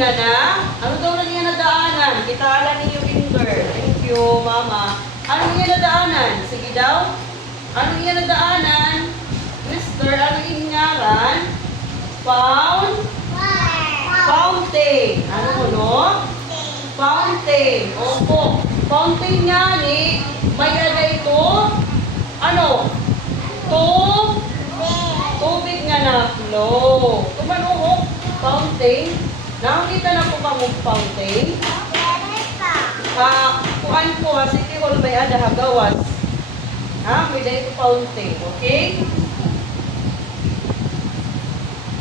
Fiona na, ano daw na niya nadaanan? Kitala niyo Inder. Thank you, Mama. Ano niya nadaanan? Sige daw. Ano niya nadaanan? Mister, ano yung ngaran? Fountain. Ano mo, no? Fountain. Opo. Fountain nga ni, may aga ito. Ano? Tubig nga na flow. Tumanuhok. Fountain. Nakakita na po ka mong fountain? Kuhan po ha, sige ko may ada hagawas. Ha? May dahil fountain. Okay?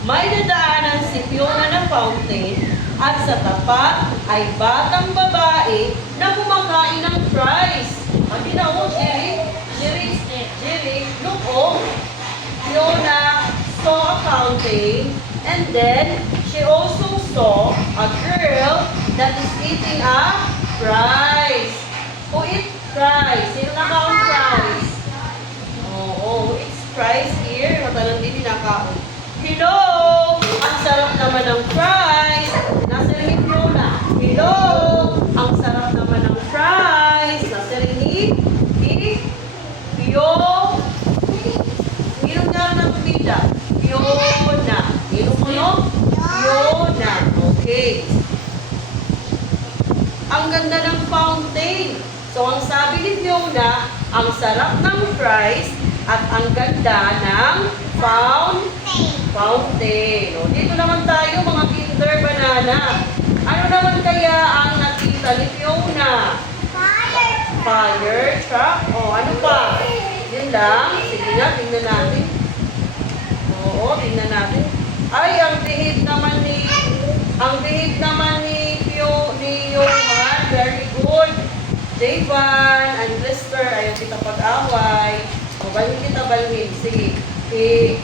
May nadaanan si Fiona na fountain at sa tapat ay batang babae na kumakain ng fries. Pati na mo, Jerry, look oh. Fiona saw a fountain and then she also saw a girl that is eating a fries. Who eat fries? Sino nakaon fries? Who eats fries here? Matalang din nakaon. Hello! Ang sarap naman ng fries! Nasa rin Fiona. Hello! Ang sarap naman ng fries! Nasa rin ni Minong nga ng pamilya? Fiona. Minong mo no? Fiona. Okay. Ang ganda ng fountain. So, ang sabi ni Fiona, ang sarap ng fries at ang ganda ng fountain. O, dito naman tayo mga Kinder Banana. Ano naman kaya ang nakita ni Fiona? Fire truck. O, ano pa? Yun lang. Sige nga, tingnan natin. Oo, tingnan natin. Ay, ang bihid naman ni Johan. Very good. Jayvan and Lister, ayaw kita pag-away. Mabalhin kita, balhin. Sige.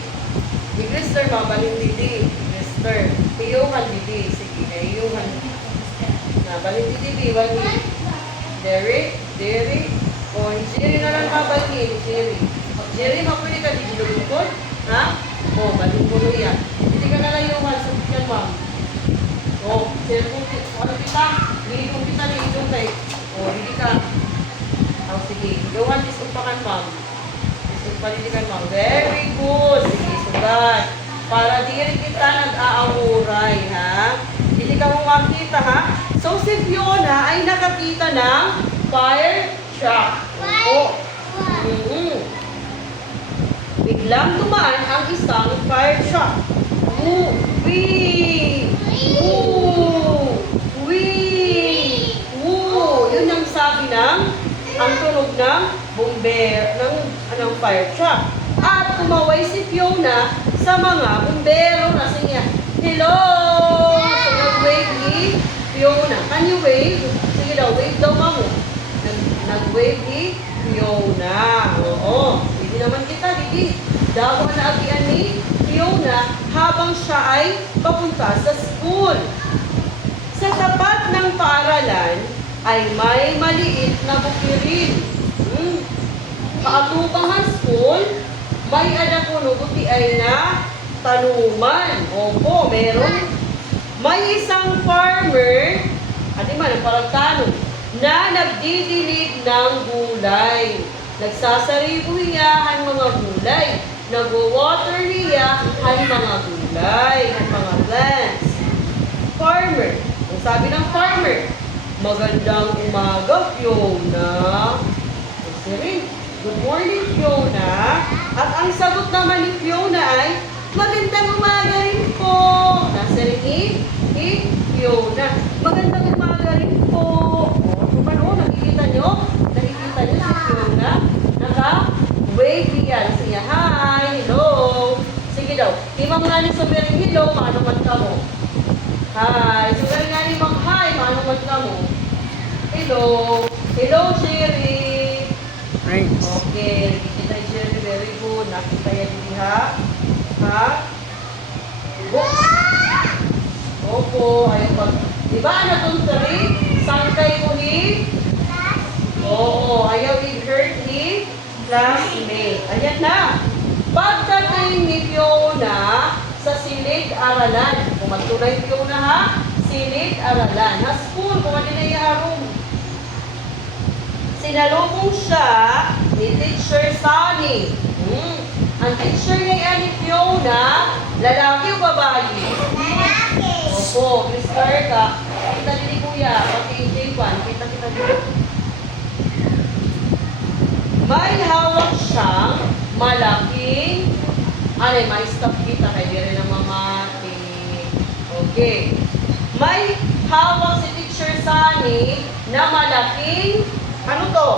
Lister, mabalhin didi. Lister. Johan didi. Sige. Johan. Balhin didi. Balhin. Derek. O, Jerry na lang mabalhin. Jerry, mapuli ka didi lumikod? Ha? O, balhin mo yan. Hindi ka nalang Johan. Sabi ka, ma'am. O, ano kita? Hihigong kita ni Idong tayo. O, hindi ka. O, sige. Johan, isumpakan, ma'am. Isumpalikan, ma'am. Very good. Sige, sugat. Para di rin kita nag-aamuray, ha? Hindi ka mo makita, ha? So, si Fiona ay nakakita ng fire truck. O, biglang dumaan ang isang fire truck. Yun ang sabi ng ang tunog ng ng fire truck. At tumaway si Fiona sa mga bumbero na siya. Hello! So nag-wave ni Fiona. Can you wave? Sige daw, wave daw mamo. Nag-wave ni Fiona. Oo. Hindi naman kita, hindi. Daw na agian ni Fiona habang siya ay papunta sa school. Sa tapat ng paaralan ay may maliit na bukirin. Kaatubangan school, may adapuno buti ay na tanuman. Opo, meron. May isang farmer, ang paragtanong, na nagdidilig ng gulay. Nagsasaribo niya ang mga gulay. Nagwo-water niya ang mga gulay, ang mga plants. Farmer. Ang sabi ng farmer, magandang umaga, Fiona. Good morning, Fiona. At ang sagot naman ni Fiona ay, magandang umaga rin po. Nasa rin ni Fiona. Magandang umaga rin po. Nakikita nyo? Nakikita nyo si Fiona? Naka-wave yan. Sige, hi, hello. Sige daw. Timang nga ni sabihin, hello, paano man ka mo? Hi. Sabihin nga ni Mang, hi, paano man ka mo? Hello. Hello, Sherry. Thanks. Okay. Kita Sherry, very good. Nakita yan din ha? Ha? Opo. Ayun pa. Diba anatong tari? Sangkay mo ni? Oo. Ayaw i-hurt ni classmate. Ayan na. Pagdating ni Fiona sa silid-aralan. Kung magtunay Fiona ha? silid-aralan. Haskul, kung ano na iharong. Sinalubong siya ni Teacher Sunny. Ang teacher ni Fiona, lalaki o babae? Lalaki. Opo, Mr. Ka. Kita ni Kuya, pati J1, kita dito. May hawak siyang malaking, may stop kita, kaya di rin ang mamati. Okay. May hawak si Teacher Sunny na malaking, ano to?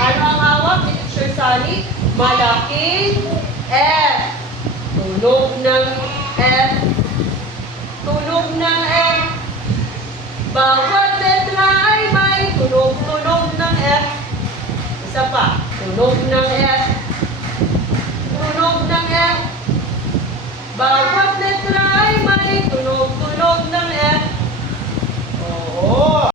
Ano ang hawak ni Teacher Sunny? Malaking F. Tunog ng F. Tunog ng F. Bawat letra ay may tunog-tunog ng F. Isa pa. Tunog ng F. Tunog ng F. Bawat